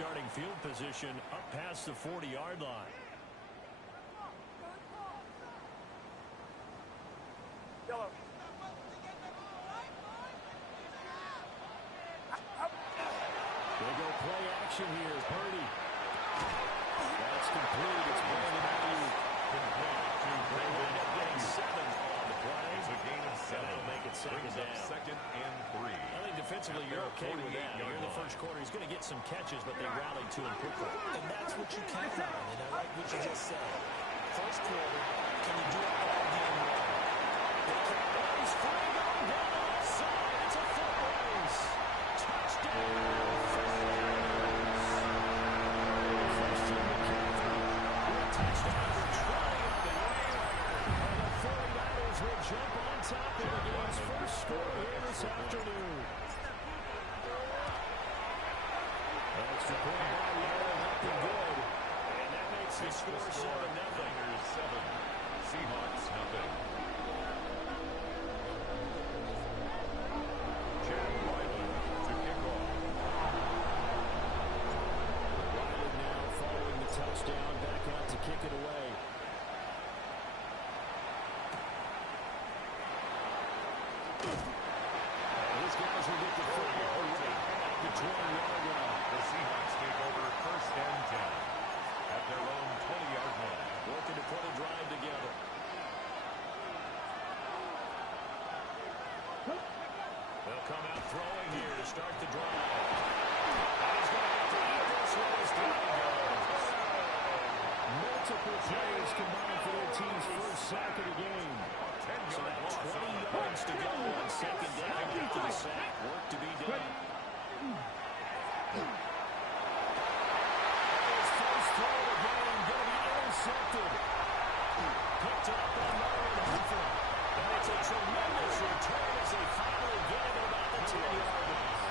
starting field position up past the 40-yard line. Yellow. They go play action here. Purdy. That's complete. It's Brandon Ayuk. They wind up getting 7 on the play. It's a gain of 7. That'll make it second down. Second and 3. I think defensively you're okay with that. Here in the first quarter, he's going to get some catches, but they rallied to him quickly. And that's what you count on, and I like what you just said. First quarter, can you do it all game long? He's free going down the left side. It's a foot race. Touchdown. Will jump on top of the game's first score here this afternoon. Extra point by Yaro, nothing good. And that makes the score 7-0. Niners 7. Seahawks nothing. Chad Ryland to kick off. Ryland now following the touchdown, back out to kick it away. Guys will get the football right at the 20-yard line. The Seahawks take over first and 10 at their own 20-yard line. Working to put a drive together. They'll come out throwing here to start the drive. He's going to have to eat this one as time goes. Multiple players combined for their team's first sack of the game. So that 20 yards to go on second down after the sack. Work to be done. His first throw of the game going to be intercepted. Picked up by Marlon Humphrey. And it's a tremendous return as they finally get him at about the 10-yard line.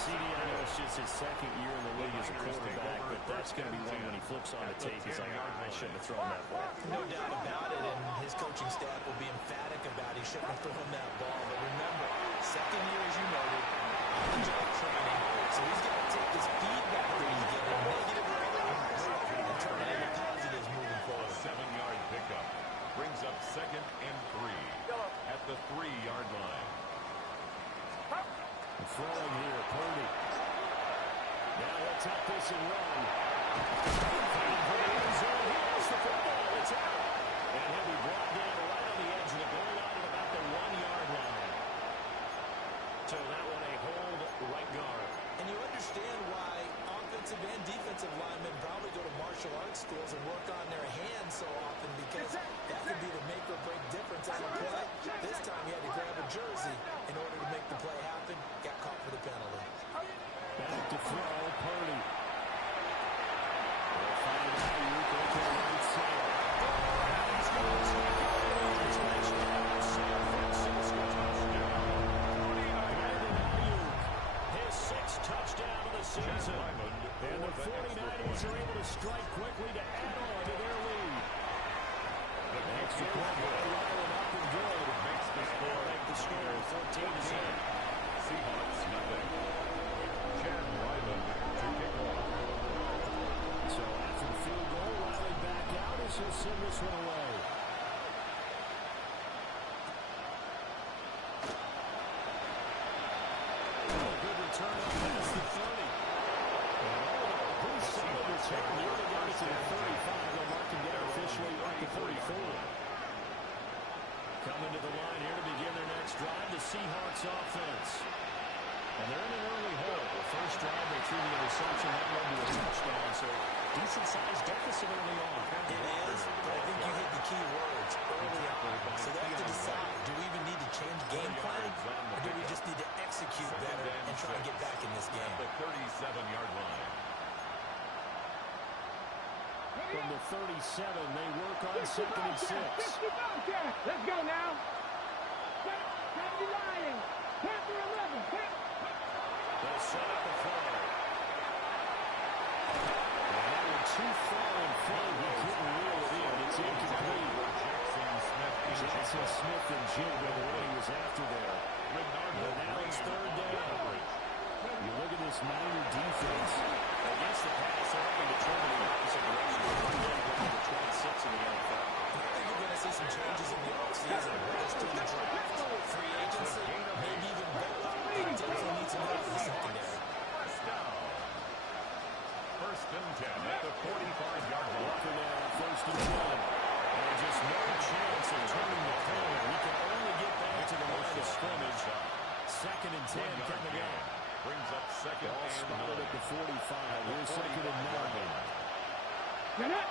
CD, I know it's just his second year in the league as a quarterback, but that's going to be one when he flips on the tape. He's like, I shouldn't have thrown that ball. No doubt about it, and his coaching staff will be emphatic about he shouldn't have thrown that ball. But remember, second year, as you noted, on-the-job training, so he's got to take this feedback that he's getting, negative or otherwise, and turn it into positives moving forward. 7-yard pickup brings up second and 3 at the 3-yard line. Throwing here, Purdy. Now he'll take this and run. He has the football. It's out. And he'll be brought down right on the edge of the goal line at about the 1-yard line. So that one a hold right guard. And you understand why offensive and defensive linemen probably go to martial arts schools and work on their hands so often, because that could be the make or break difference on a play. This time he had to grab a jersey in order to make the play happen. Got caught for the penalty. Back to throw, Purdy. They'll find Ayuk over the right side. He's going to take it over to San Francisco. Brandon Ayuk, his 6th touchdown of the season. And the 49ers are able to strike quickly to add on to their lead. The extra point by Ryland up and good. Makes the score. Make the score 14-7. Seahawks nothing. Chad Ryland to kick off. So after the field goal, Riley back out as he'll send this one away. Good return up past the 30. Pretty solid return. Here to get it to the 35. They'll mark him down officially at the 34. Coming to the line here to begin their next drive, the Seahawks offense. And they're in an early hole. The first drive, they threw the interception. That led to a touchdown. So decent-sized deficit early on. It is, but I think you hit the key words early on. So they have to decide, do we even need to change game plan, or do we just need to execute better and try to get back in this game? The 37-yard line. From the 37, they work on second and 6. Let's go now. Happy Lion. Panther 11. They'll set up the play. And that one too far in front. He couldn't reel it in. It's incomplete. Jackson Smith and Jim, the running was after there. But now it's third down. You look at this Niner defense. First and 10 at the 45-yard line. Walker now on first and 10. And just no chance of turning the corner. He can only get back to the line of scrimmage. Second and 10 coming up. Brings up second Ball and spotted 9. at the 45. Here's second and 9. Get it.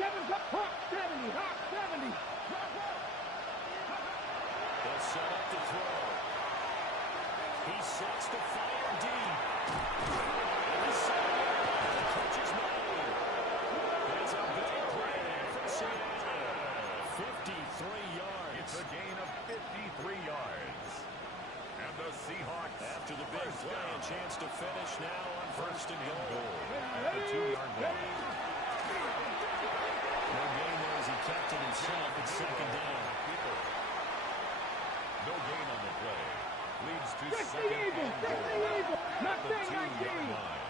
7, Hawk 70, Hawk 70. They'll set up to throw. He sets to fire deep. He's set up. The catch is made. That's a big play for Seattle. 53 yards. It's a gain of 53 yards. And the Seahawks, After the big play, a chance to finish now on first and goal. at the 2-yard line. No gain there as he kept it himself. It's second down. No gain on the play. Leads to 60 second Eagles, and 60 goal. Eagles. At Not the 10, 2-yard 19. line.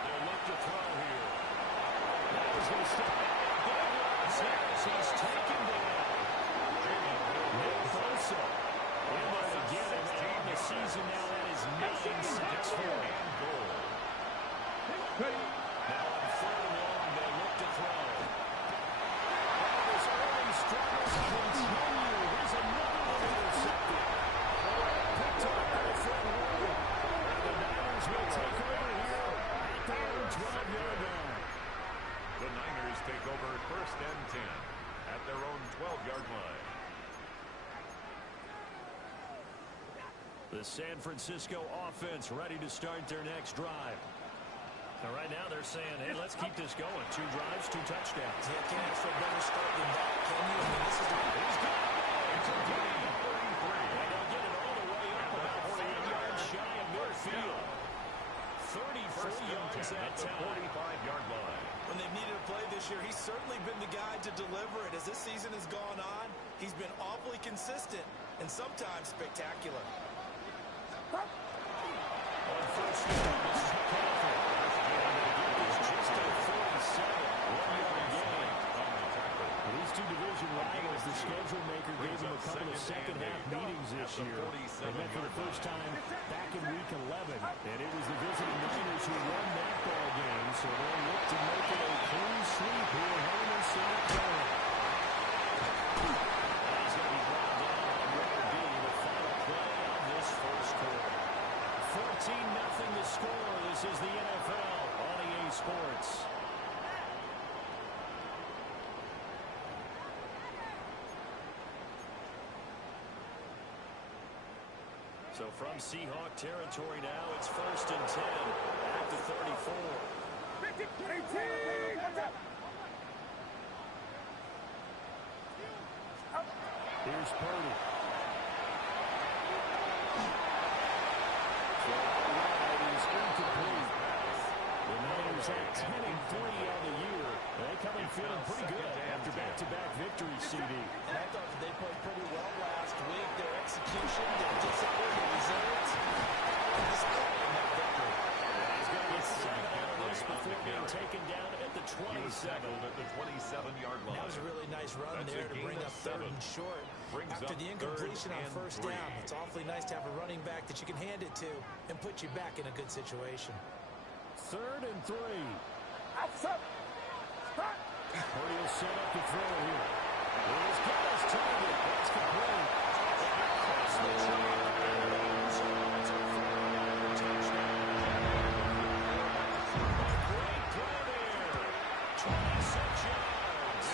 They'll look to throw here. Now he's going to step back. Big runs here as he's taken down. Nick Bosa in there again. And on the season now, that is 9 sacks for him. Now on third and long, they look to throw. His early struggles continue. Here's another one intercepted. Picked off by the front row. And the Niners will take over here at their own 12-yard line. The Niners take over first and 10 at their own 12-yard line. The San Francisco offense ready to start their next drive. Now, right now they're saying, hey, let's keep this going. 2 drives, 2 touchdowns. Yeah, can't ask for a better start than that, can you? I mean, this is the He's got it. It's a gain. And they'll get it all the way up about 4 yards shy of midfield. 34 yards that time. 45-yard line. When they've needed a play this year, he's certainly been the guy to deliver it. As this season has gone on, he's been awfully consistent and sometimes spectacular. On first down, this is McCaffrey. It's just a 47-1-yard gain. These two division rivals, the schedule maker gave them a couple of second-half meetings this year. They met for the first time back in Week 11, and it was the visiting Niners who won that ball game, so they'll look to make it a clean sweep here at home in South Carolina. He's going to be brought down on what will be the final play of this first quarter. 14-0 the score. This is the NFL on EA Sports. So from Seahawk territory now, it's first and 10 at the 34. Here's Purdy. Is incomplete. The Niners at 10-3 on the year. They come in feeling pretty good after back-to-back victories, CD. And I thought that they played pretty well last week. Their execution, their discipline, their resilience. And this claim that victory. He's going to get 7 out of this before being taken down at the 27. At the 27-yard line. That was a really nice run That's there a to gain bring of up third 7. and short. Brings After up the incompletion on third and first 3. down, it's awfully nice to have a running back that you can hand it to and put you back in a good situation. Third and 3. Outside. Purdy will set up the throw here. He's got his target. That's complete. Across the trail. It's a 4-yard touchdown. Great play there. 26 yards.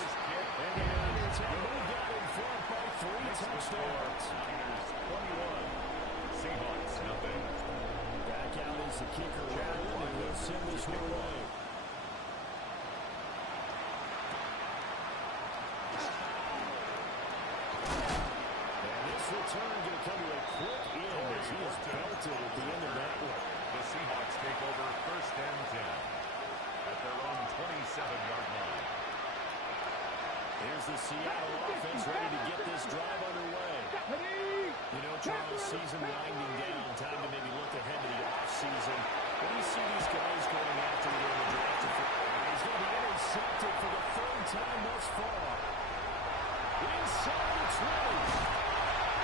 And the Niners have moved out in front by 3 touchdowns. Niners 21. Seahawks nothing. Back out is the kicker, and he'll send this one away. And this return going to come to a quick end as he is belted at the end of that one. The Seahawks take over first and 10 at their own 27-yard line. Here's the Seattle offense ready to get this drive underway. You know, Charles, season winding down. Time to maybe look ahead to the offseason. What do you see these guys going after in the draft? He's going to be intercepted for the third time thus far. Inside the 20.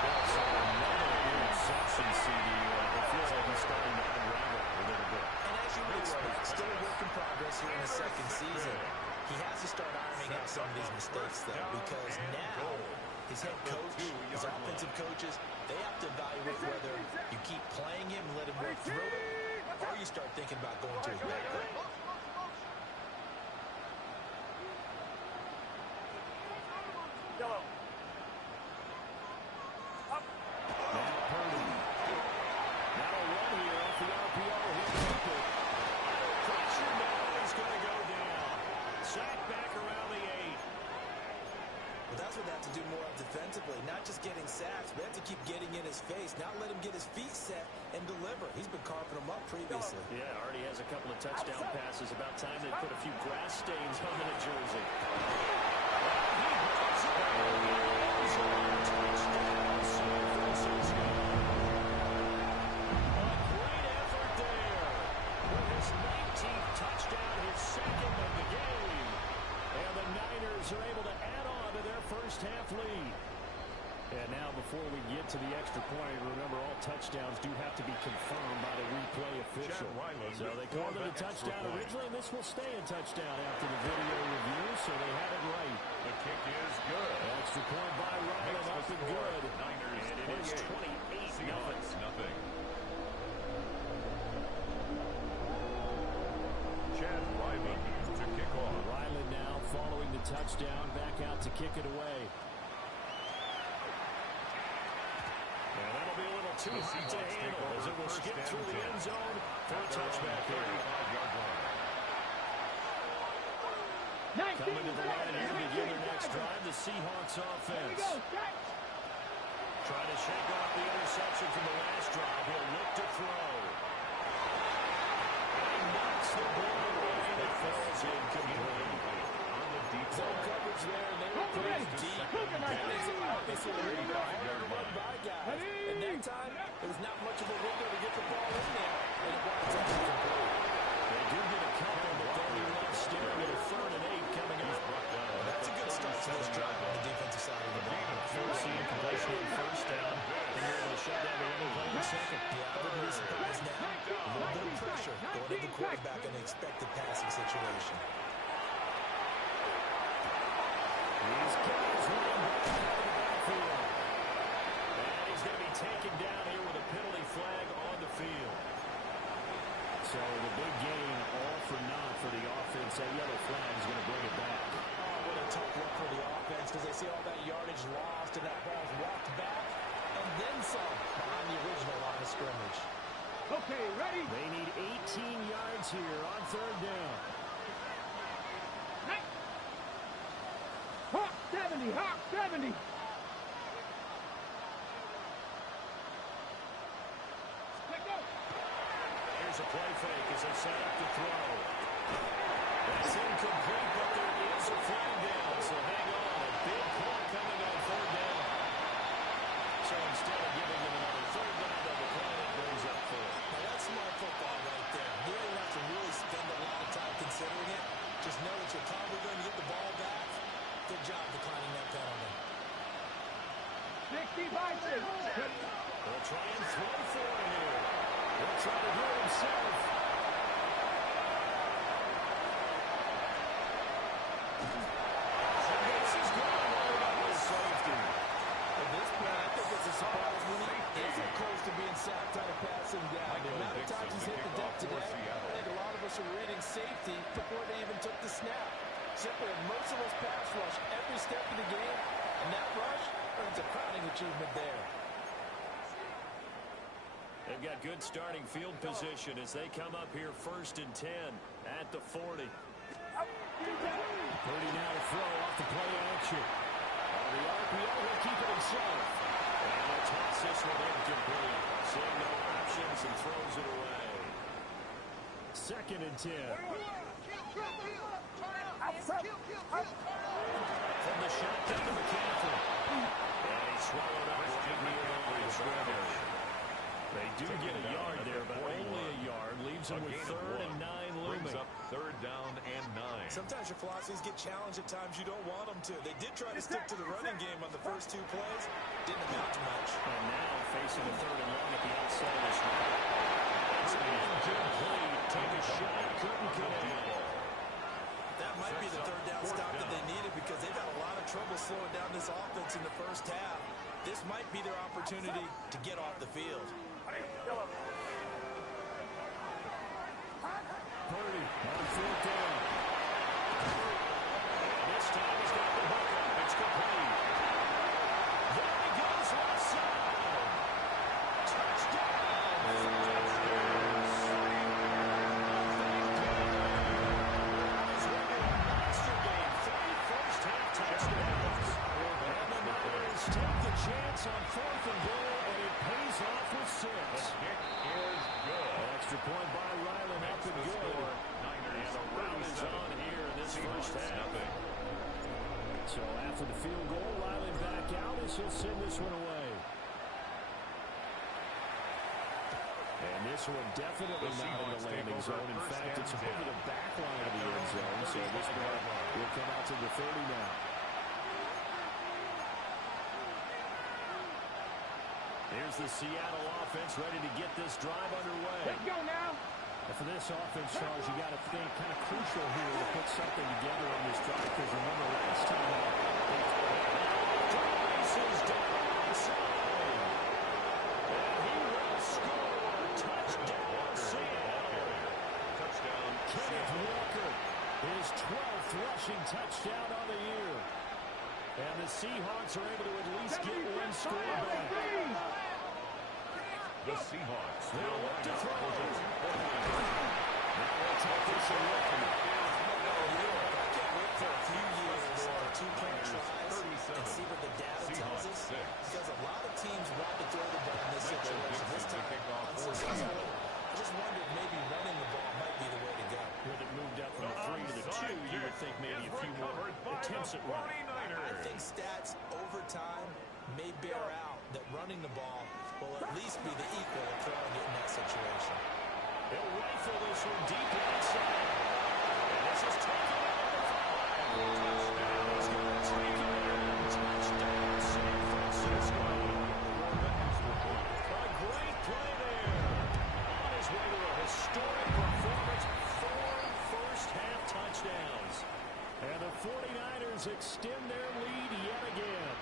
Also, another interception, CD. It feels like he's starting to unravel a little bit. And as you making progress here in his second season. He has to start ironing out some of these mistakes, though, because now his head coach, his offensive coaches, they have to evaluate whether you keep playing him and let him work through it, or you start thinking about going to his backup. Defensively, not just getting sacks, but have to keep getting in his face. Now let him get his feet set and deliver. He's been carving them up previously. Yeah, already has a couple of touchdown passes. About time they put a few grass stains on the jersey. A great effort there. With his 19th touchdown, his second of the game. And the Niners are able to add on to their first half lead. And now before we get to the extra point, remember all touchdowns do have to be confirmed by the replay official. So they called it a touchdown originally, and this will stay a touchdown after the video review, so they had it right. The kick is good. Extra point by Ryland, up and good. Niners, and it is 28-0. Chad Ryland to kick off. Ryland now following the touchdown, back out to kick it away. And that'll be a little too hot to handle as it will skip through the end zone for a touchback here. Coming to the line here to begin their next drive, the Seahawks offense. Trying to shake off the interception from the last drive. He'll look to throw. And knocks the ball away. It falls incomplete. Zone coverage there, and they were pretty deep. And it's obviously a little bit harder to run by guys. And that time, there was not much of a window to get the ball in there. And it winds up incomplete. They do get a couple, but they'll be left staring at a 3rd and 8 coming up. Well, that's a good start to this drive on the defensive side of the ball. Forcing completion on first down. And you're able to shut down the running play in second. Yeah, I wouldn't be surprised now. A little bit of pressure going to the quarterback in an expected passing situation. These guys running back out of the backfield. And he's going to be taken down here with a penalty flag on the field. So the big gain all for naught for the offense. That yellow flag is going to bring it back. Oh, what a tough look for the offense because they see all that yardage lost and that ball's walked back and then some behind the original line of scrimmage. Okay, ready? They need 18 yards here on 3rd down. Hawk 70, Hawk 70. Here's a play fake as they set up the throw. That's incomplete, but there is a flag down, so hang on. A big play coming on 3rd down. So instead of giving them another 3rd down, the play that brings up 4th. Now that's smart football right there. You don't even have to really spend a lot of time considering it. Just know that you're probably going to get the ball back. Good job declining that penalty. 65 seconds. They'll try and throw for him here. He'll try to do it himself. This is going all about the safety. At this point, I think it's a surprise when he isn't close to being sacked on a passing down. The amount of times he's hit the deck today, I think a lot of us are reading safety before they even took the snap. Simply a merciless pass rush every step of the game, and that rush earns a crowning achievement there. They've got good starting field position as they come up here 1st and 10 at the 40. 30 now to throw off the play action. On the RPO, he'll keep it himself. And he'll toss this one incomplete. Seeing no options and throws it away. 2nd and 10. From the shotgun to McCaffrey. And he swallowed up right near the line of scrimmage. They do get a yard there, but only a yard. Leaves them with 3rd and 9 looming. Brings up 3rd down and 9. Sometimes your philosophies get challenged at times you don't want them to. They did try to stick to the running game on the first 2 plays. Didn't amount to much. And now facing a 3rd and long at the outside of this route. It's incomplete. Take a shot. Couldn't connect. this might be their opportunity to get off the field. Purdy on 4th down. This time he's got the hook up. It's complete. There he goes left side. Touchdown. Chance on 4th and goal, and it pays off with 6. The kick is good. Extra point by Ryland, up and good. Niners And a round is on here in this first half. So after the field goal, Ryland back out as he'll send this one away. And this one definitely not in the landing zone. In fact, it's over the back line of the end zone. So this one will come out to the 30 now. Here's the Seattle offense ready to get this drive underway. Let's go now. And for this offense, Charles, you got to think kind of crucial here to put something together on this drive, because remember last time races down inside. And he will score. Touchdown, Seattle. Touchdown, Kenneth Walker, his 12th rushing touchdown on the year. And the Seahawks are able to at least get one score back. The Seahawks. They'll look to throw. Now we'll take this a look. I can't wait for a few years or 2-point tries and see what the data tells us. Because a lot of teams want to throw the ball in this situation. This time, unsuccessfully. I just wondered maybe running the ball might be the way to go. With it moved up from the 3 to the 2, you would think maybe a few more attempts at running. I think stats over time may bear out that running the ball will at least be the equal of throwing it in that situation. He'll rifle this one deep inside. And this is taken out of the 5. He's going to take it in. Touchdown, San Francisco. A great play there. On his way to a historic performance, 4 first-half touchdowns. And the 49ers extend their lead yet again.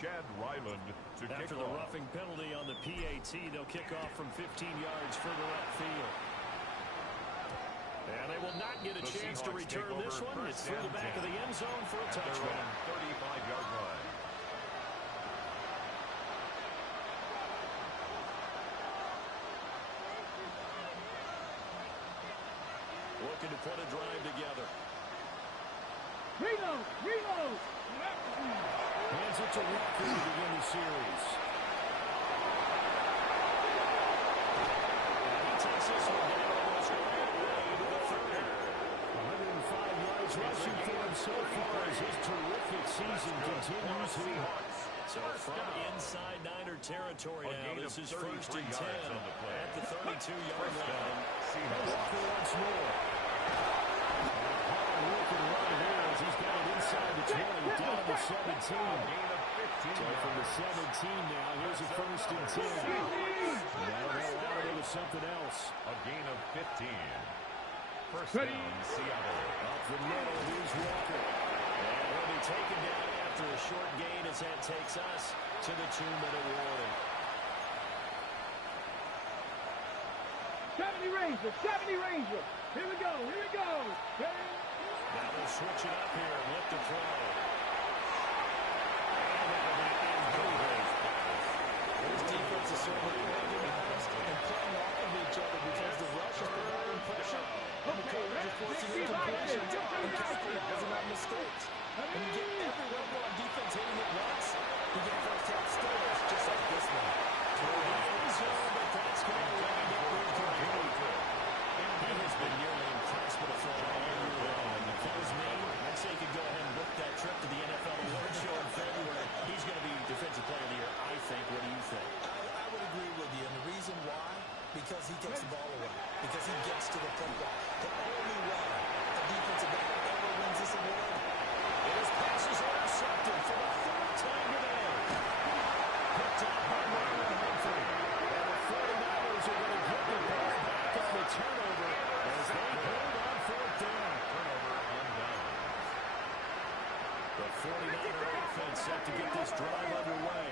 Chad Ryland to kick After the off. roughing penalty on the PAT, they'll kick off from 15 yards further upfield. And they will not get a chance to return this one. It's through the back of the end zone for a touchdown. 35-yard line. Looking to put a drive together. Reload! Reload! Hands it to Walker to begin the series. And he takes this one down almost right away to the 30. 105 yards rushing for him so far as his terrific season continues here. So from inside Niner territory now, this is 1st and 10 at the 32-yard line. Walker once more. Hard work and run here as he's got it inside the 20, down to 17. So from the 17 now, here's a 1st and 10. Now they'll add it to something else. A gain of 15. First down, Seattle. Up the middle, here's Walker. And he'll be taken down after a short gain as that takes us to the 2-minute warning. 70 Ranger! 70 Ranger! Here we go! Here we go! Now they'll switch it up here and look to throw. And that'll be incomplete. This defense is certainly organized and playing off of each other because the rush is providing pressure and the coverage is forcing incompletions and capitalizing on mistakes. When you get every level on defense hitting it once, you get first-half stares just like this one. But that's going to wind up incomplete. He has been nearly impressed with the throw all year long. If that was me, I'd say he could go ahead and book that trip to the NFL Award Show in February. He's going to be Defensive Player of the Year, I think. What do you think? I would agree with you, and the reason why, because he takes the ball away, because he gets to the football. The only way a defensive back ever wins this award His pass is intercepted for the 3rd time today. to get this drive underway.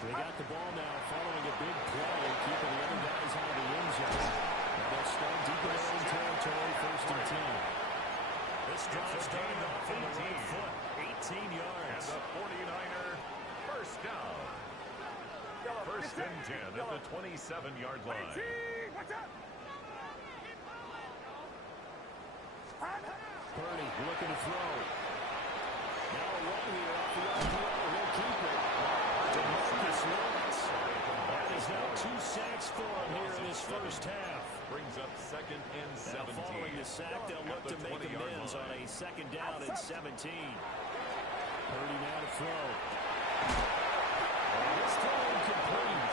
They got the ball now following a big play, keeping the other guys out of the end zone. Now they'll start deep in their own territory, 1st and 10. This drive started off on the right foot, 18 yards. And the 49er first down. 1st and 10 at the 27-yard line. Purdy looking to throw. Now a run here off the RPO. He'll keep it. DeMarcus Lawrence. That is now 2 sacks for him here in this first half. Brings up 2nd and 17. Now following the sack, they'll look to make amends on a 2nd down and 17. Purdy now to throw. And this throw incomplete.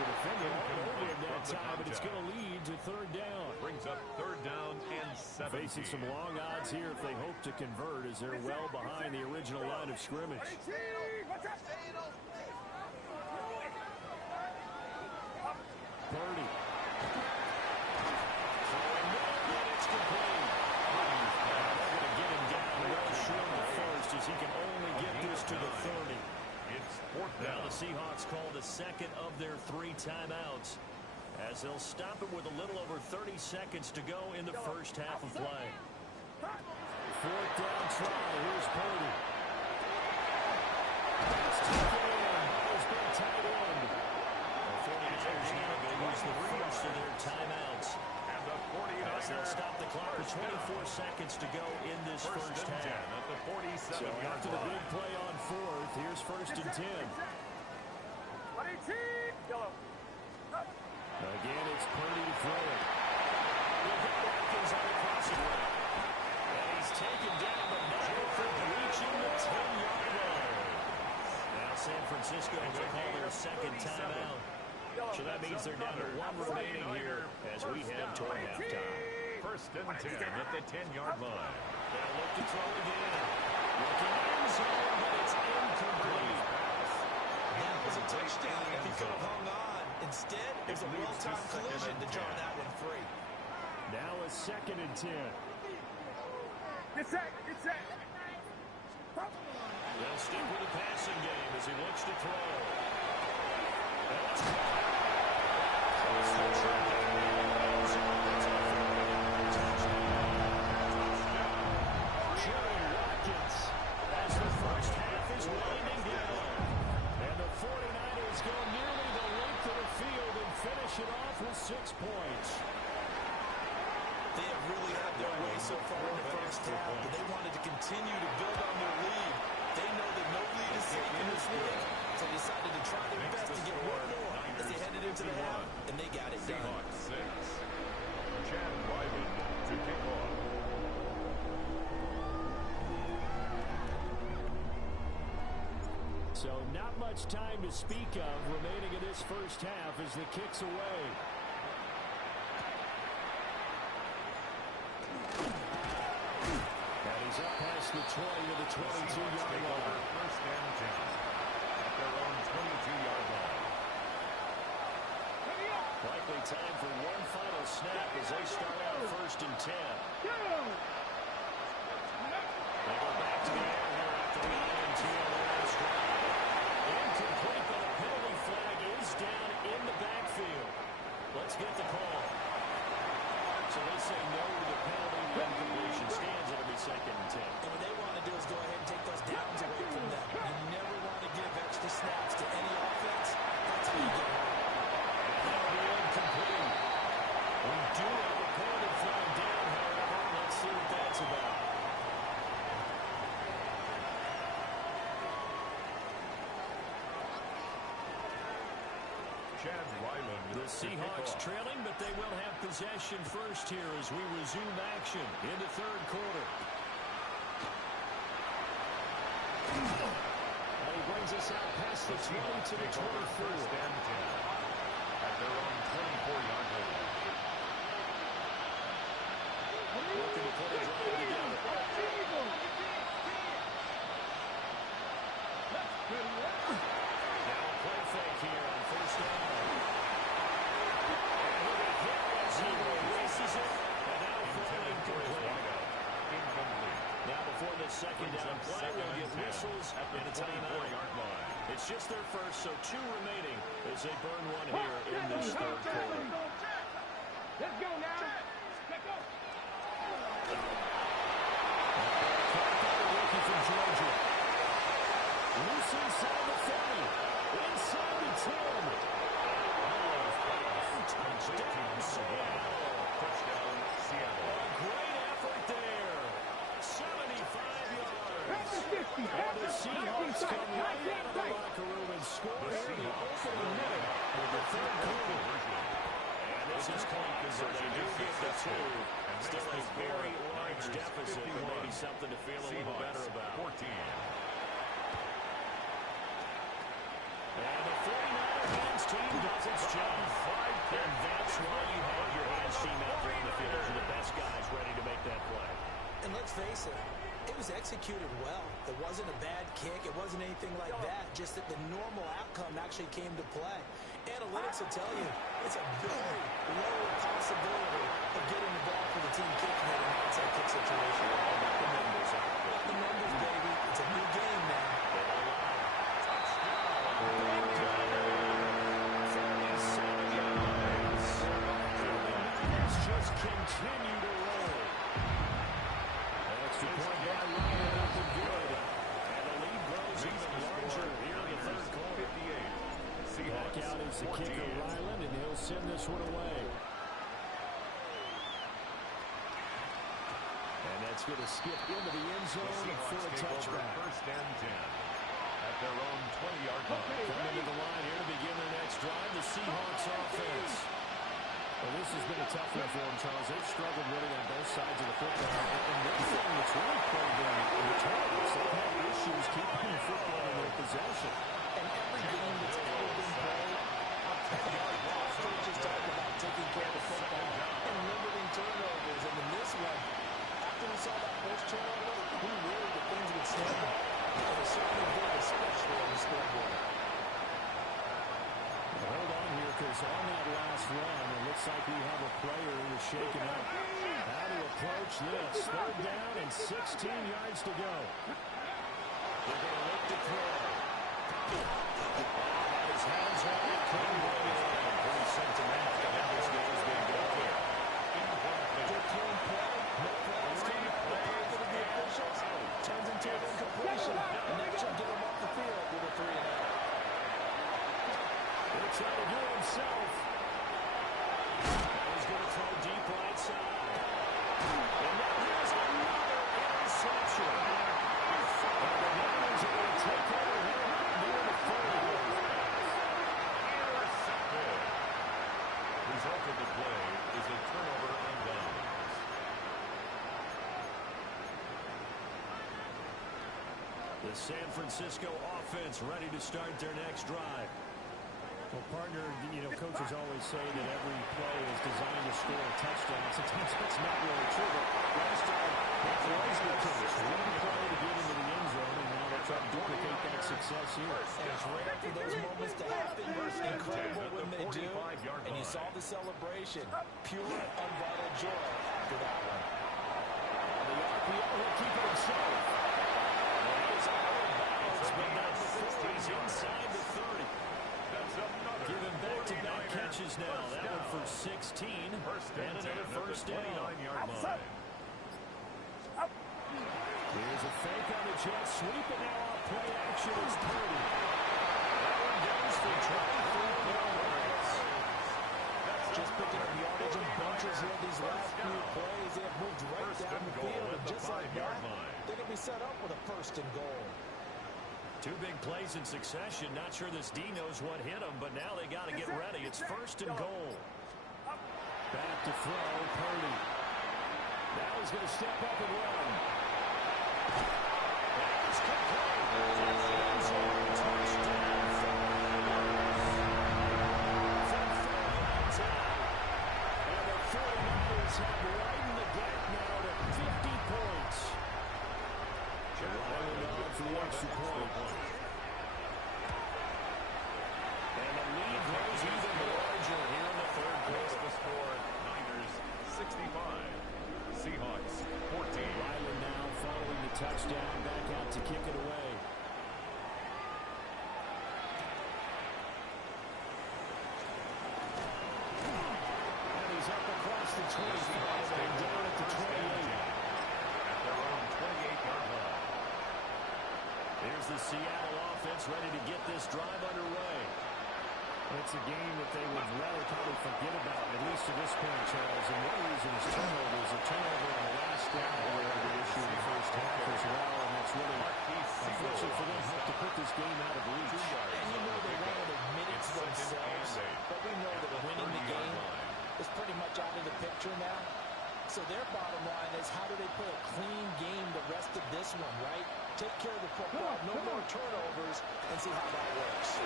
The defender all over him that time, but it's going to lead to 3rd down. Brings up 3rd down and 17. Facing some long odds here if they hope to convert, as they're well behind the original line of scrimmage. Purdy. It's complete. They're going to get him down well short of the first, as he can only get this to the 30. It's 4th down. Now the Seahawks call the second of their 3 timeouts, as they'll stop it with a little over 30 seconds to go in the first half of play. 4th down try. Here's Purdy. It's taken in. Ball's been tied in. The 49ers now going to use the first of their timeouts. And the 49ers. As they'll stop the clock with 24 seconds to go in this first half. At the 47-yard So after the big play on 4th, here's 1st and 10. Again, it's Purdy to throw it. Watkins on the crossing route. And he's taken down, but not before reaching the 10-yard line. Now San Francisco will call their 2nd timeout. So that means they're down to 1 remaining here as we head toward halftime. 1st and 10 at the 10-yard line. They'll look to throw again. Looking end zone, but it's incomplete. That was a touchdown if he could have hung on. Instead, it was a well-timed collision to draw that one free. Now a 2nd and 10. Get set. They'll stick with the passing game as he looks to throw. That's Watkins as the first half is winding down. And the 49ers go nearly the length of the field and finish it off with 6 points. They have really had their way so far in the first half, but they wanted to continue to build on their lead. They know that no lead is safe in this league, so they decided to try their best to get one more as they headed into the half, and they got it done. Seahawks 6. Chad Ryland to kick off. So not much time to speak of remaining in this first half as the kick's away. And he's up past the 20 to the 22-yard line. 1st and 10 at their own 22-yard line. Likely time for one final snap as they start out 1st and 10. They go back to the air here after the INT on the last drive. Incomplete, but a penalty flag is down in the backfield. Let's get the call. So they say no to the penalty. The incompletion stands. It'll be 2nd and 10. And what they want to do is go ahead and take those downs away from them. You never want to give extra snaps to any offense. That's how you get hurt. That'll be incomplete. We do have a penalty flag down, however. Let's see what that's about. Chad Ryland. The Seahawks trailing, but they will have possession first here as we resume action in the 3rd quarter. And he brings us out past the 20 to the 24. 1st and 10 at their own 24-yard line. Looking to put a drive together. Now a play fake here on 1st down. And with a hit as he releases it, and now falling incomplete. Incomplete. Now before the second down play. They'll get whistles at the 24-yard line. It's just their first, so 2 remaining as they burn one here in this third quarter. Let's go now. Let's go. Rookie from Georgia. Loose inside the 30. Inside the 10. Touchdown, Seattle. Touchdown, Seattle. A great effort there. 75 yards. And the Seahawks come right out of the locker room and score here in the opening minute of the third quarter. And this is clock as they do get the 2. Still a very large deficit, but maybe something to feel a little better about. 14. And the 49er hands team does its job. And that's why you have your hands team out there in the field. Those are the best guys ready to make that play. And let's face it, it was executed well. It wasn't a bad kick. It wasn't anything like that. Just that the normal outcome actually came to play. Analytics will tell you it's a very low possibility of getting the ball for the team kicking it in an outside kick situation. The numbers, baby. It's a new game now. Just continue to roll. Extra point by Ryan up and good. And the lead grows even larger here in the third quarter. Back out is the kicker, Ryland, and he'll send this one away. And that's going to skip into the end zone for a touchback. First and 10 at their own 20-yard line. Coming to the line here to begin their next drive, the Seahawks offense. Well, this has been a tough one for them, Charles. They've struggled really on both sides of the football. And one thing that's really played them in the tournaments, they've had issues keeping the football in their possession. And every game that's ever been played, Coach just talked about taking care of the football and limiting turnovers. And in this one, after we saw that first turnover, we worried that things would stand up. And it certainly did, especially on the scoreboard. Hold on here, because on that last run, it looks like we have a player who is shaken up. How to approach this? Third down and 16 yards to go. They're going to look to throw. His hands on it. Pretty sentimental to have this game's been going here. Good clean play. No flags came out of the pocket of the officials. Turns into an incompletion. And that should get him off the field with a 3-and-out. He'll try to do it himself. He's going to throw deep right side. And now here's another interception. And the Niners are going to take over here near the 40. Intercepted. Result of the play is a turnover on downs. The San Francisco offense ready to start their next drive. Well, partner, coaches always say that every play is designed to score a touchdown. Sometimes that's not really true, but last time that was the case. One play to get into the end zone, and now they're trying to duplicate that success here. And it's rare for those moments to happen. Incredible when they do. And you saw the celebration. Pure, unbridled joy after that one. The RPO will keep it himself. And it's out of bounds, but not before he's inside the 30. Giving back-to-back catches now. That one for 16. And another first down. Here's a fake on the jet sweep, and now off play action is Purdy. That one goes for 23 yards. Just picking up yardage and bunches here these last few plays. They have moved right down the field. And just like that, they're going to be set up with a first and goal. 2 big plays in succession. Not sure this D knows what hit him, but now they got to get ready. It's first and goal. Back to throw, Purdy. Now he's going to step up and run. That's complete. Touchdown. From 4 yards out. And the 49ers have widened the gap now to 50 points. Ryland on for the extra point. And the lead grows even larger here in the third quarter. The score, Niners 65, Seahawks 14. Ryland now following the touchdown, back out to kick it away. And he's up across the 25 and down at the 28. At their own 28-yard line. Here's the Seattle offense ready to get this drive underway. It's a game that they would rather probably forget about, at least to this point, Charles. And one reason is turnovers. A turnover on the last down were the issue in the first half as well. And that's really, unfortunately for them, helped to put this game out of reach. And you know they won't admit it to themselves, but we know that winning the game is pretty much out of the picture now. So their bottom line is, how do they play a clean game the rest of this one, right? Take care of the football, no more turnovers, and see how that works.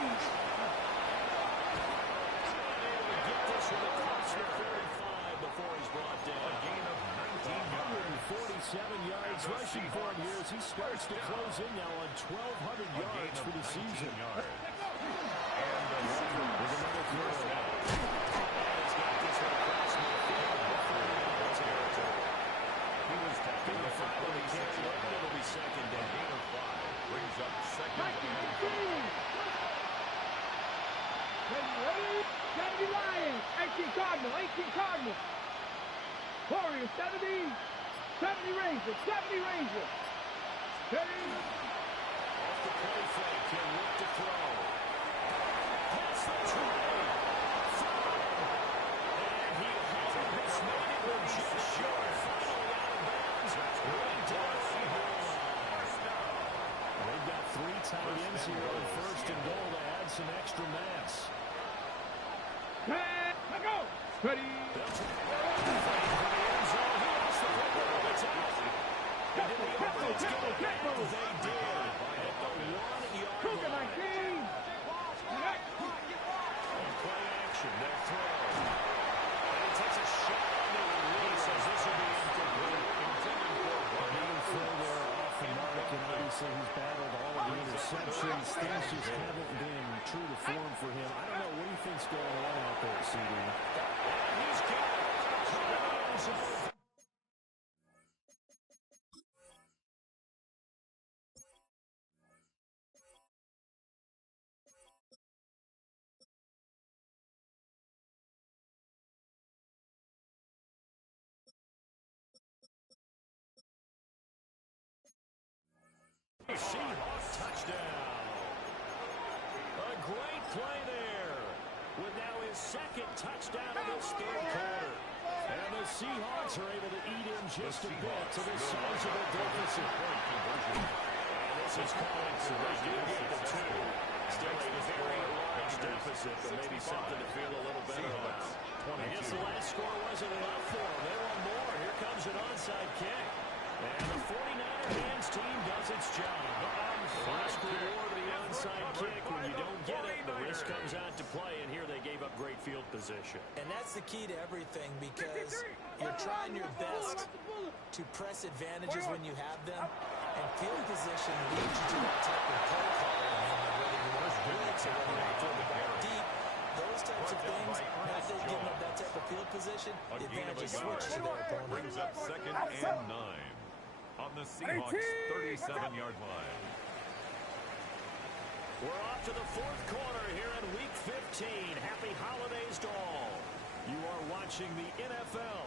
Able to get this one across the 35 before he's brought down. A gain of 19 147 yards rushing for him here as he starts to close in now on 1,200 yards for the season. Yards. And with another throw. He's got this one across the field. He was tackled The for 5 46. It'll be second A down. gain of 5 brings up second and 5. Ready? 70 Lions, 18 Cardinal, 18 Cardinal. Warriors, 70, 70 Rangers, 70 Rangers. Ready? Off the play fake, he'll look to throw. Pass the tray. And he hasn't missed it, but just short. Finally out of bounds. Right down the first down. They've got 3 tight ends here on first and goal to add some extra mass. Let go. Ready? Cougar 19. Play action, they'll throw. And he takes a shot on the release as this will be incomplete. Another throw there off the mark, and obviously he's battled all of the interceptions. Things just haven't been true to form for him. I don't know what he thinks going on out there, CD. And he's got it. Seahawks touchdown. A great play there with now his second touchdown of this third quarter. And the Seahawks are able to eat in just a bit to this sizable deficit. And this is calling for they do get the 2. Still a very large deficit, but maybe something to feel a little better about. I guess the last score wasn't enough for them. They want more. Here comes an onside kick. And the 49er hands team does its job. First reward of the onside kick. When you don't get it, the risk comes out to play, and here they gave up great field position. And that's the key to everything, because you're trying your best to press advantages when you have them, and field position leads you to that type of play calling. Whether you want to blitz or whether you want to throw the ball deep, those types of things, as they've given up that type of field position, the advantage is switched to their opponent. Brings up second and 9 on the Seahawks 37-yard line. We're off to the fourth quarter here in Week 15. Happy holidays to all. You are watching the NFL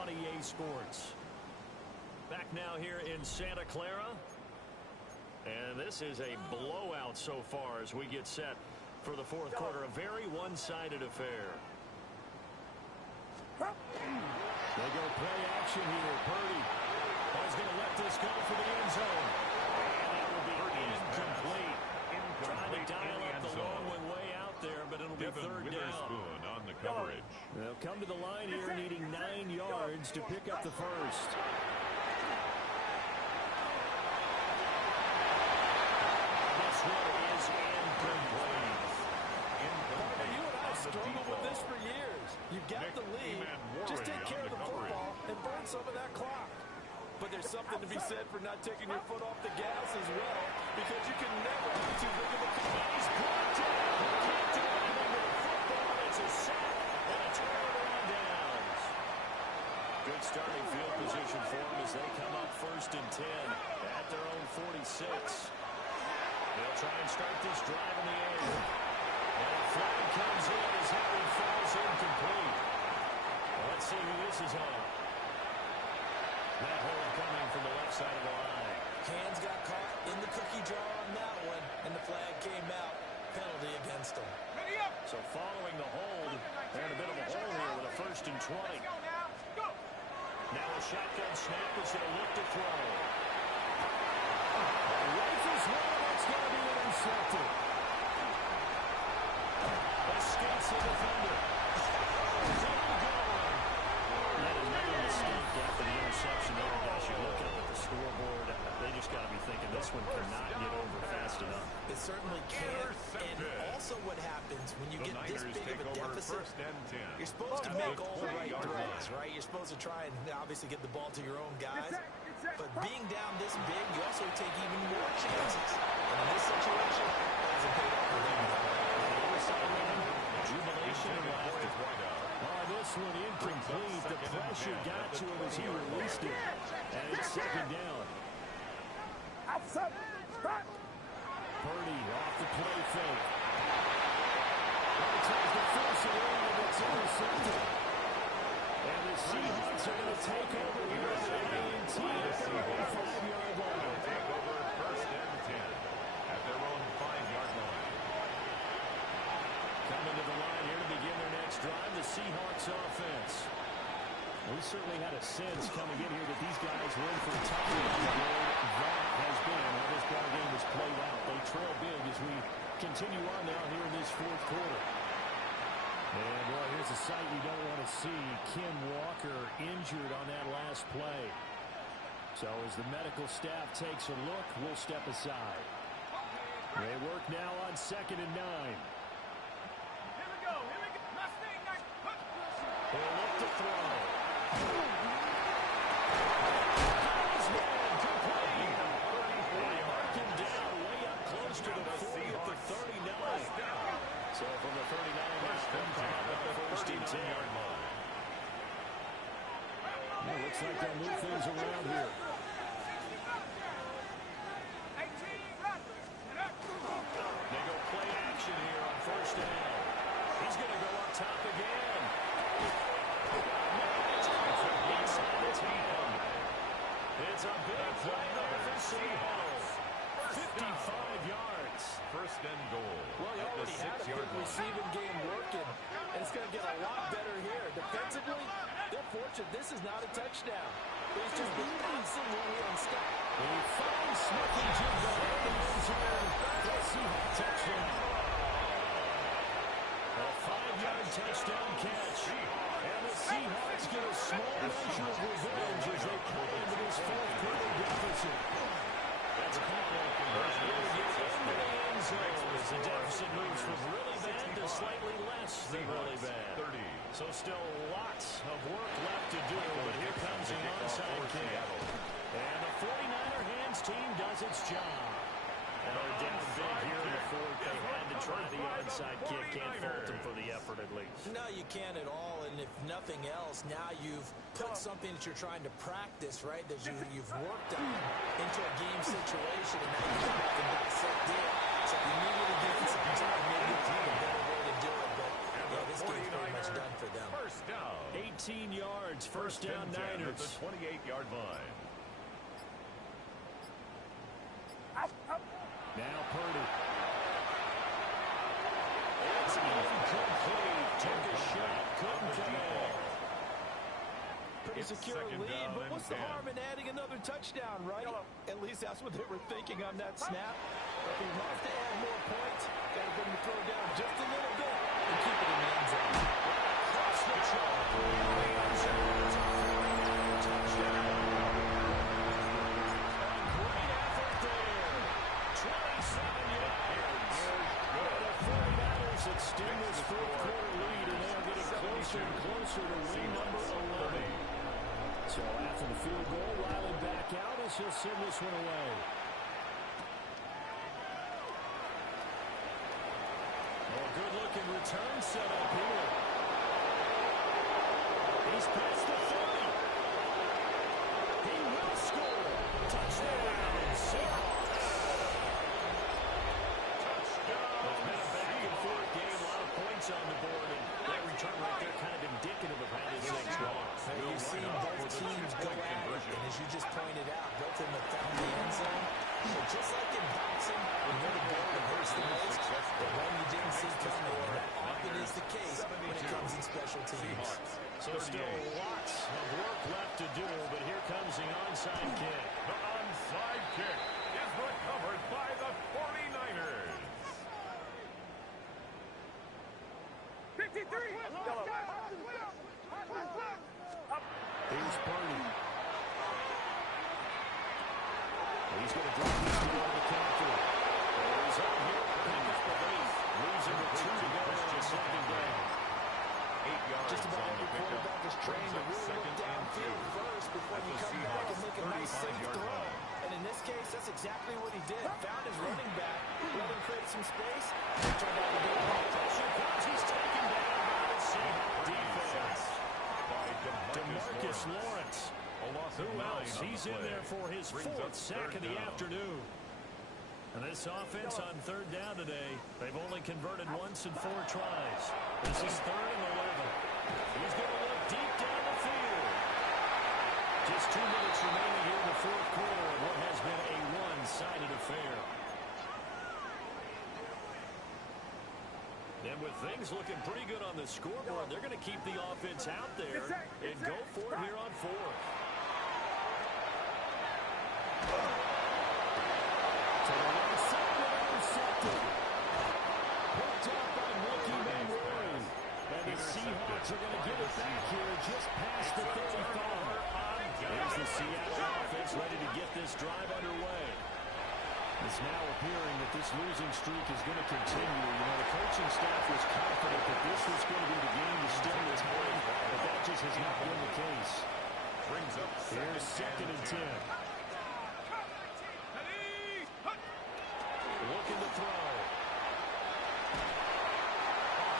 on EA Sports. Back now here in Santa Clara. And this is a blowout so far as we get set for the fourth quarter. A very one-sided affair. They go play action here. Purdy is going to let this go for the end zone. And that will be incomplete. Trying to dial up the long one way out there, but it'll be third down. On the coverage. They'll come to the line here needing 9 yards to pick up the first. This one is incomplete. You and I struggled with this for years. You've got the lead. Just take care of the football and burn some of that clock. But there's something to be said for not taking your foot off the gas as well, because you can never have too big of a clock. He's blocked it. He can't do anything with the football. It's a sack and a turnover on downs. Good starting field position for them as they come up 1st and 10 at their own 46. They'll try and start this drive in the air. And a flag comes in as Henry falls incomplete. Let's see who this is on. That hold coming from the left side of the line. Hands got caught in the cookie jar on that one, and the flag came out. Penalty against him. So following the hold, they're in a bit of a hole here with a 1st and 20. Now a shotgun snap is going to look to throw. Rifles one, it's going to be intercepted. Escapes the defender. Another mistake after the interception there, guys. You look up at the scoreboard, they just got to be thinking this one cannot get over fast enough. It certainly can. And also what happens when you get this big of a deficit, you're supposed to make all the right throws, right? You're supposed to try and obviously get the ball to your own guys. But being down this big, you also take even more chances. And in this situation, that hasn't paid off for them. Jubilation and laughter. This one incomplete. The pressure got to him as he released it. And it's 2nd down. Purdy off the play fake. Tries to force it in, and it's intercepted. And the Seahawks are going to take over here at the A&T at their own 5-yard line. Take over 1st and 10 at their own 5-yard line. Coming to the line here to begin their next drive, the Seahawks offense. We certainly had a sense coming in here that these guys were in for a tough one. That has been how this ball game has played out. They trail big as we continue on now here in this 4th quarter. And, boy, here's a sight you don't want to see. Kim Walker injured on that last play. So as the medical staff takes a look, we'll step aside. They work now on 2nd and 9. They'll look to throw. To the 40 at the 39. So from the 39, that's them at the 1st and 10-yard line. Well, looks like they'll move things around here. They go play action here on 1st down. He's going to go up top again. It's a big play there for Seahawks. 55 yards. 1st and goal. Well, you already had a good receiving game working, and it's going to get a lot better here. Defensively, they're fortunate. This is not a touchdown. It's just been absolutely unstoppable. He finds Smith and Jigba in the end zone. The Seahawks touchdown. A 5-yard touchdown catch. And the Seahawks get a small measure of revenge as they pull into this 4th quarter deficit. That's a call. As the deficit moves from really bad to slightly less than really bad. So still lots of work left to do, but here comes the onside kick. And the 49er hands team does its job. And they're down big here in the 4th. They had to try the onside kick. Can't fault them for the effort at least. No, you can't at all. And if nothing else, now you've put something that you're trying to practice, right, that you've worked on into a game situation. And now you come back and dissect it. So you needed to get some time. Maybe you find a better way to do it. But yeah, this game's pretty much done for them. 1st down. 18 yards. 1st down Niners. At the 28-yard line. Now Purdy. It's incomplete. Took a shot. Couldn't connect. Pretty secure lead, but what's the harm in adding another touchdown, right? At least that's what they were thinking on that snap. If he wants to add more points, got to bring the throw down just a little bit and keep it in the end zone. Across the chalk. Touchdown. Great effort there. 27 yards. The 49ers extend this 4th quarter lead, and they're getting closer and closer to win number 11. So after the field goal, Riley back out as he'll send this one away. Oh, good-looking return set up here. He's past the 30. still lots of work left to do, but here comes the onside kick. The onside kick is recovered by the 49ers. 53. Here's Purdy. He's going to drop this deal on the counter. He's up here. Pick up the 8. Losing the 2 to go on second down. 8 yards. Just about on the every pickup. quarterback is trained to really look downfield first before you come back and make a nice safe throw. And in this case, that's exactly what he did. Found his running back, let him create some space, and it turned out to be a ball. Pressure comes. He's taken down by the Seahawks defense. DeMarcus Lawrence. Who else? He's in there for his 4th sack of the afternoon. And this offense on 3rd down today, they've only converted once in 4 tries. This is 3rd and 11. He's going to look deep down the field. Just 2 minutes remaining here in the 4th quarter of what has been a one-sided affair. And with things looking pretty good on the scoreboard, they're going to keep the offense out there and go for it here on 4th. To the left side, intercepted. Picked up by Mickey Manroy. And the Seahawks are going to get it back here just past the 35. There's the Seattle offense ready to get this drive underway. It's now appearing that this losing streak is going to continue. You know, the coaching staff was confident that this was going to be the game to stem the tide, but that just has not been the case. Brings up Here's 2nd and 10. Looking to throw.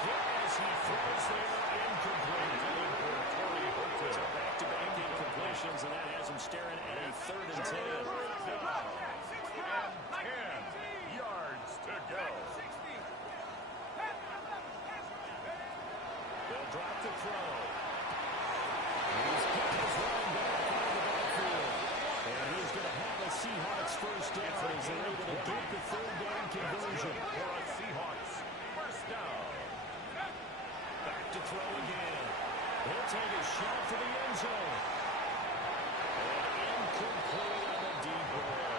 As he throws there, incomplete. So back-to-back incompletions, and that has him staring at a 3rd and 10. And 10 yards to go. They'll drop the throw. He's got his running back out of the backfield. And he's going to have a Seahawks 1st down as they're able to get the 3rd down conversion. For a Seahawks 1st down. Back to throw again. He'll take a shot for the end zone. And incomplete on the deep ball.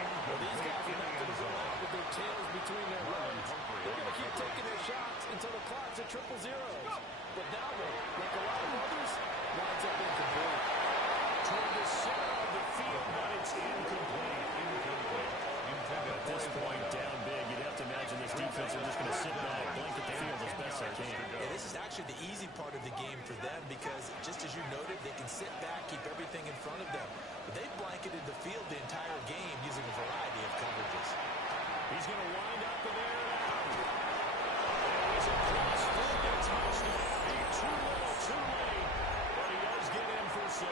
Well, these guys are not going to go out with their tails between their legs. They're going to keep taking their shots until the clock's at 0-0. But that one, like a lot of others, winds up incomplete. Toward the center of the field, but it's incomplete. At this point, down big, you'd have to imagine this defense are just going to sit back, blanket the field as best they can. Yeah, this is actually the easy part of the game for them because, just as you noted, they can sit back, keep everything in front of them. But they've blanketed the field the entire game using a variety of coverages. He's going to wind up in there and out. He's across for the touchdown. Too little, too late, but he does get in for 6.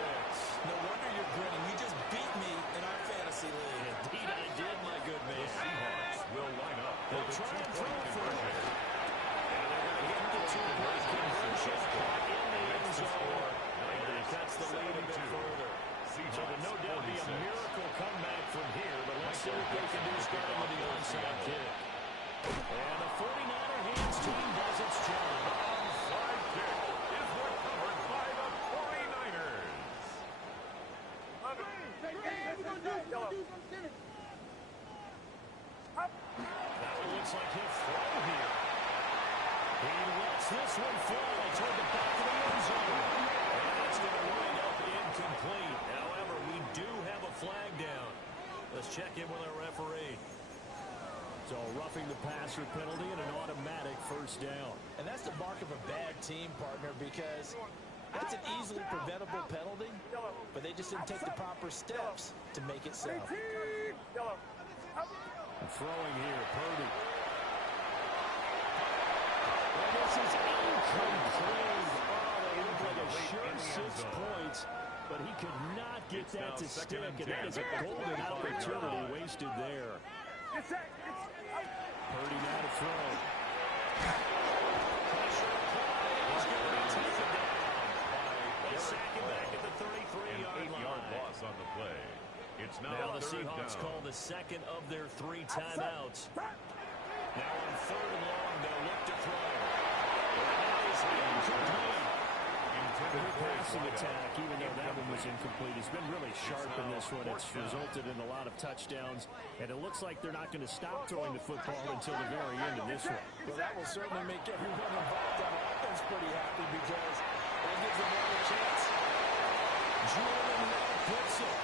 No wonder you're grinning. You just beat me in our fantasy league. Indeed I did, my good man. The Seahawks will line up. They'll try and throw for it. And they're going to get the 2-point conversion in the end zone. And he cuts the lead a bit further. So there'll no doubt be a miracle comeback from here, but let's see what they can do starting with the onside kick. And the 49er hands team does its job. Onside kick is recovered by the 49ers. That one looks like he'll throw here. He lets this one fly toward the back of the end zone. And it's going to wind up incomplete. However, we do have a flag down. Let's check in with our referee. So roughing the passer penalty and an automatic 1st down. And that's the mark of a bad team, partner, because that's an easily preventable penalty, but they just didn't take the proper steps to make it so. Throwing here, Purdy. And this is incomplete. Oh, they look like a sure 6 points, but he could not get that to stick, and that is a golden opportunity wasted there. Purdy now to throw. Pressure applied. He's going to be taken down. They sack him back at the 33-yard line. 8-yard loss on the play. It's now the Seahawks call the 2nd of their 3 timeouts. Now on 3rd and long, they'll look to throw. That is incomplete. passing attack, even though that one was incomplete. He's been really sharp in this one. It's resulted in a lot of touchdowns, and it looks like they're not going to stop throwing the football until the very end of this one. Well, that will certainly make everyone involved on offense pretty happy because it gives them all a chance. Julian now puts it.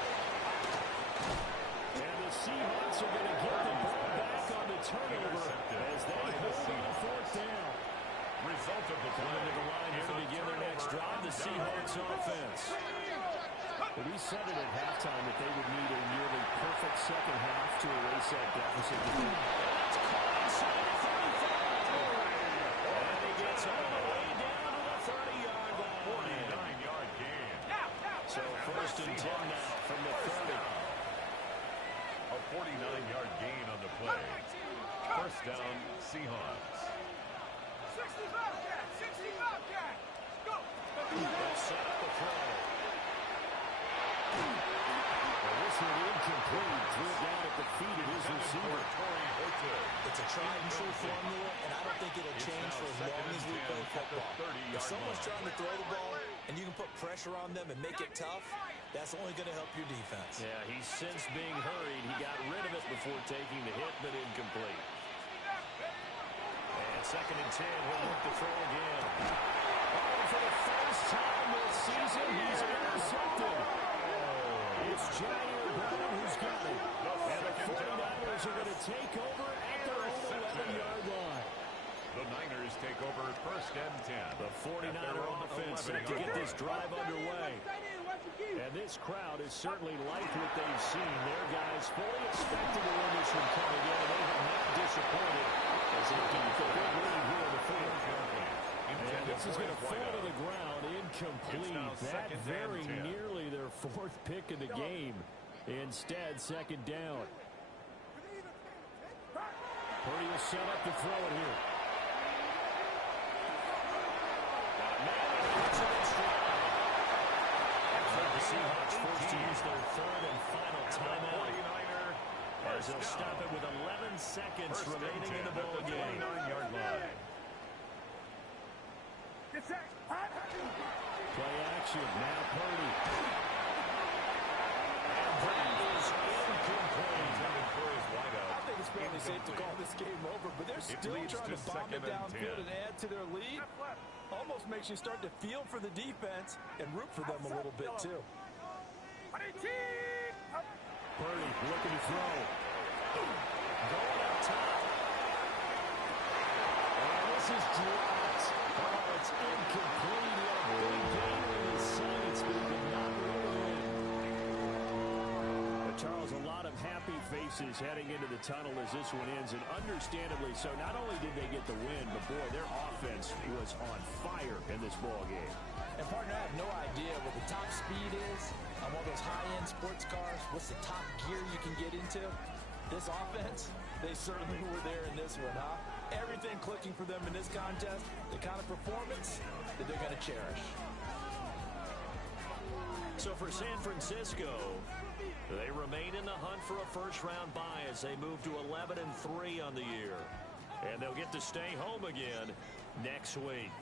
And the Seahawks are going to get the ball back on the turnover as they hold on fourth down. Result of the play. Coming to the line here to begin their next drive, the Seahawks offense. Well, we said it at halftime that they would need a nearly perfect second half to erase that deficit. That's caught inside the 35. And he gets all the way down to the 30-yard line. 49-yard gain. So first and 10 now from the 30. A 49-yard gain on the play. First down, Seahawks. 60 Bobcat! 60 Bobcat! Go! They'll set up the throw. Well, this one incomplete. Threw it down at the feet of his receiver. It's a tried and true formula, and I don't think it'll change for as long as we play football. If someone's trying to throw the ball and you can put pressure on them and make it tough, that's only going to help your defense. Yeah, he's since being hurried. He got rid of it before taking the hit, but incomplete. And second and 10, he'll look to throw again. Oh, for the first time this season, he's intercepted. It's Jair Brown who's got it. And the 49ers are going to take over at their own 11-yard line. The Niners take over first and 10. The 49er offense set to get this drive underway. And this crowd has certainly liked what they've seen. Their guys fully expected to win this one coming in, and they have not disappointed as they keep the big lead here in the fourth. And this is going to fall to the ground incomplete. That very nearly their fourth pick of the game. Instead, second down. Purdy will set up to throw it here. The Seahawks forced to use their third and final timeout as they'll stop it with 11 seconds remaining in the ball game. 49-yard line. Play action. Now Purdy. And that is incomplete. I think it's fairly safe to call this game over, but they're still trying to bomb it downfield and add to their lead. Almost makes you start to feel for the defense and root for them a little bit, too. Purdy looking to throw. Going up top. And this is dropped. Oh, it's incomplete. He had a big gain in his sights, but he did not really win. But Charles, a lot of happy faces heading into the tunnel as this one ends, and understandably so. Not only did they get the win, but boy, their offense was on fire in this ball game. And partner, I have no idea what the top speed is on one of those high-end sports cars. What's the top gear you can get into? This offense, they certainly were there in this one, huh? Everything clicking for them in this contest, the kind of performance that they're going to cherish. So for San Francisco, they remain in the hunt for a first-round bye as they move to 11-3 on the year. And they'll get to stay home again next week.